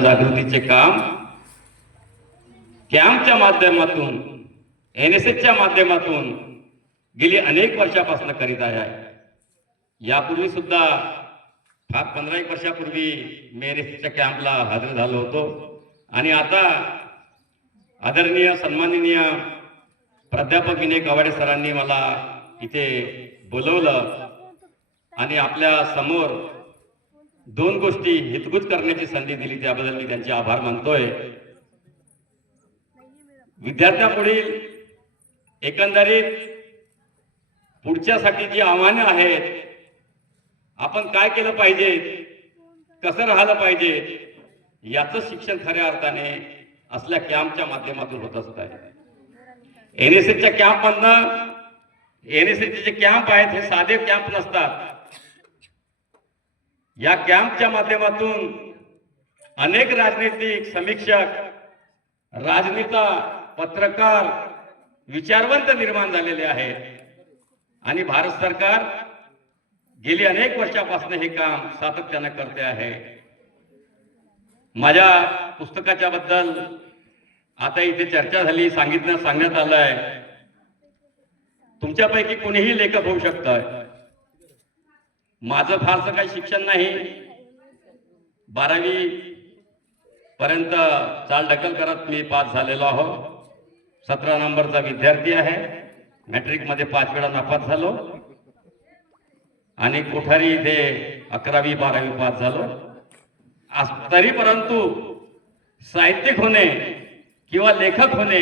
जागृतीचे काम कॅम्पच्या माध्यमातून एन एस एसच्या माध्यमातून गेली अनेक वर्षापासून करीत आहे. यापूर्वी सुद्धा फार पंधरा एक वर्षापूर्वी मी एन एस एसच्या कॅम्पला हजर झालो होतो. आणि आता आदरणीय सन्माननीय प्राध्यापक विनय कवाडे सरांनी मला इथे बोलवलं. आणि आपल्यासमोर दोन गोष्टी हितगुज करण्याची संधी दिली त्याबद्दल मी त्यांचे आभार मानतोय. विद्यार्थ्यांपुढील एकंदरीत पुढच्यासाठी जी आव्हानं आहेत आपण काय केलं पाहिजे कसं राहिलं पाहिजे याचं शिक्षण खऱ्या अर्थाने असल्या कॅम्पच्या माध्यमातून होत असत आहे. एन एस एसच्या कॅम्पमधनं एन एस एसचे जे कॅम्प आहेत हे साधे कॅम्प नसतात. या कॅम्पच्या माध्यमातून अनेक राजनीतिक समीक्षक राजनेता पत्रकार विचारवंत निर्माण झालेले आहेत. आणि भारत सरकार गेली अनेक वर्षापासून हे काम सातत्यानं करते आहे. माझ्या पुस्तकाच्या बद्दल आता इथे चर्चा झाली सांगितलं सांगण्यात आलं आहे तुमच्यापैकी कोणीही लेखक होऊ शकतं माझं फारसं काही शिक्षण नाही. बारावी पर्यंत चाल ढकल करत मी पास झालेलो आहो. सतरा नंबरचा विद्यार्थी आहे. मॅट्रिकमध्ये पाच वेळा नापास झालो. आणि कोठारी इथे अकरावी बारावी पास झालो. आज- तरी परंतु साहित्यिक होणे किंवा लेखक होणे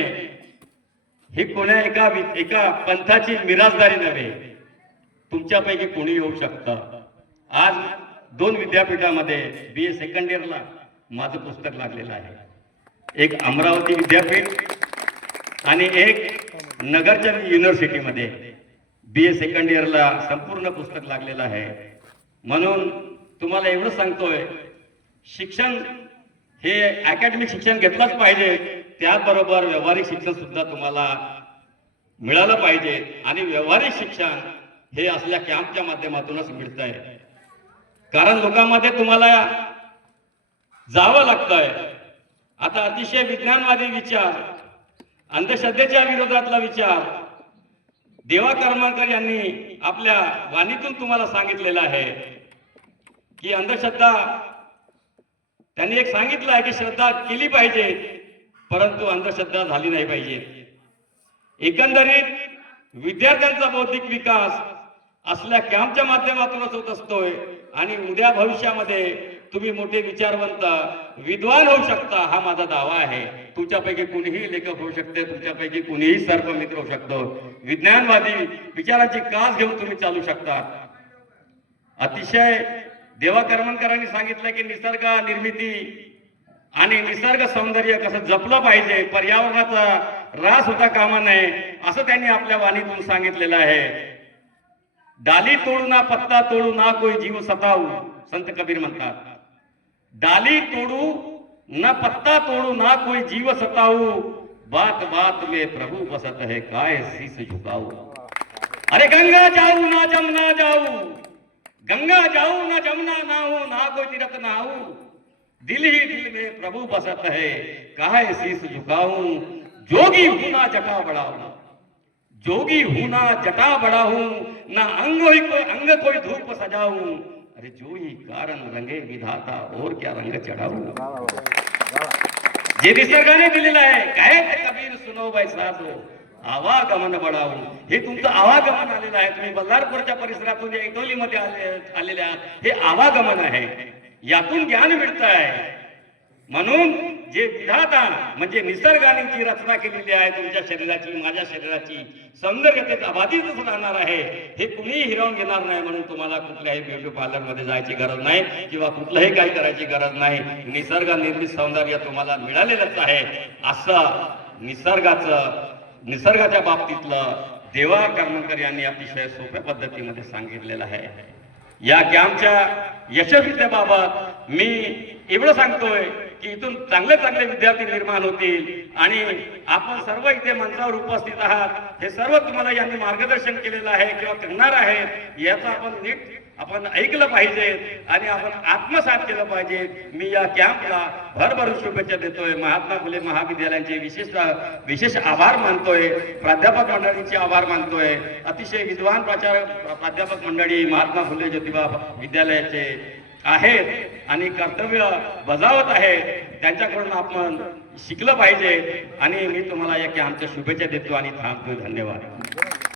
ही कोण्या एका वि- एका पंथाची मिराजदारी नव्हे. तुमच्यापैकी कोणी येऊ शकतं? आज दोन विद्यापीठामध्ये बी ए सेकंड इयरला माझं पुस्तक लागलेलं आहे. एक अमरावती विद्यापीठ आणि एक नगरच्या युनिव्हर्सिटीमध्ये बी ए सेकंड इयरला संपूर्ण पुस्तक लागलेलं आहे. म्हणून तुम्हाला एवढं सांगतोय शिक्षण हे अकॅडमिक शिक्षण घेतलंच पाहिजे. त्याबरोबर व्यावहारिक शिक्षण सुद्धा तुम्हाला मिळालं पाहिजे. आणि व्यावहारिक शिक्षण हे असल्या कॅम्पच्या माध्यमातूनच मिळत आहे कारण लोकांमध्ये तुम्हाला जावं लागतंय. आता अतिशय विज्ञानवादी विचार अंधश्रद्धेच्या विरोधातला विचार देवा करमळकर यांनी आपल्या वाणीतून तुम्हाला सांगितलेलं आहे की अंधश्रद्धा त्यांनी एक सांगितलं आहे की श्रद्धा केली पाहिजे परंतु अंधश्रद्धा झाली नाही पाहिजे. एकंदरीत विद्यार्थ्यांचा बौद्धिक विकास असल्या कॅम्पच्या माध्यमातूनच होत असतोय. आणि उद्या भविष्यामध्ये तुम्ही मोठे विचारवंत विद्वान होऊ शकता हा माझा दावा आहे. तुमच्यापैकी कुणीही लेखक होऊ शकते तुमच्यापैकी कुणीही सर्व मित्र होऊ शकतो. विज्ञानवादी विचाराची कास घेऊन तुम्ही चालू शकता. अतिशय देवा करमणकरांनी सांगितलं की निसर्ग निर्मिती आणि निसर्ग सौंदर्य कसं जपलं पाहिजे पर्यावरणाचा ऱ्हास होता कामा नये असं त्यांनी आपल्या वाणीतून सांगितलेलं आहे. डाली तोडू ना पत्ता तोडू, ना कोई जीव सताऊ, संत कबीर म्हणतात. डाली तोडू, न पत्ता तोडू, ना कोई जीव सताऊ. बात बात में प्रभु बसत है, काय शीस झुकाऊ. अरे गंगा जाऊ, ना जमुना जाऊ. गंगा जाऊ, ना जमुना नाऊ ना कोई तीरथ नाऊ दिल ही दिल में प्रभु बसत है, काय शीस झुकाऊ. जोगी हुना जटा बढ़ाऊ जोगी हूना जटा बढ़ाऊं ना अंग ही कोई अंग कोई धूप सजाऊ। अरे जो ही कारण रंगे विधाता और क्या रंग चढाऊ? जे निसर्गाने दिलेलं आहे काय कबीर सुनो बैसातो आवागमन बढावून हे तुमचं आवागमन आलेलं आहे. तुम्ही बल्लारपूरच्या परिसरातून या इटोलीमध्ये आले आलेले आहात. हे आवागमन आहे. यातून ज्ञान मिळत आहे म्हणून जे विधाता म्हणजे निसर्गाने जी रचना केलेली आहे तुमच्या शरीराची माझ्या शरीराची सौंदर्य ते अबाधितच राहणार आहे हे कुणीही हिरावून घेणार नाही म्हणून तुम्हाला कुठल्याही ब्युटी पार्लरमध्ये जायची गरज नाही किंवा कुठलंही काही करायची गरज नाही. निसर्ग निर्मित सौंदर्य तुम्हाला मिळालेलंच आहे. असं निसर्गाचं निसर्गाच्या बाबतीतलं देवा कर्मकर यांनी अतिशय सोप्या पद्धतीमध्ये सांगितलेलं आहे. या कॅम्पच्या यशस्वीतेबाबत मी एवढं सांगतोय की इथून चांगले चांगले विद्यार्थी निर्माण होतील. आणि आपण सर्व इथे मंचावर उपस्थित आहात. हे सर्व तुम्हाला यांनी मार्गदर्शन केलेलं आहे किंवा करणार आहे याचा आपण नीट आपण ऐकलं पाहिजे आणि आपण आत्मसात केलं पाहिजे. मी या कॅम्पला भरभरून शुभेच्छा देतोय. महात्मा फुले महाविद्यालयाचे विशेष विशेष आभार मानतोय. प्राध्यापक मंडळींचे आभार मानतोय. अतिशय विद्वान प्राचार प्राध्यापक मंडळी महात्मा फुले ज्योतिबा विद्यालयाचे आहेत आणि कर्तव्य बजावत आहेत त्यांच्याकडून आपण शिकलं पाहिजे. आणि मी तुम्हाला या की आमच्या शुभेच्छा देतो आणि थांबतो. धन्यवाद.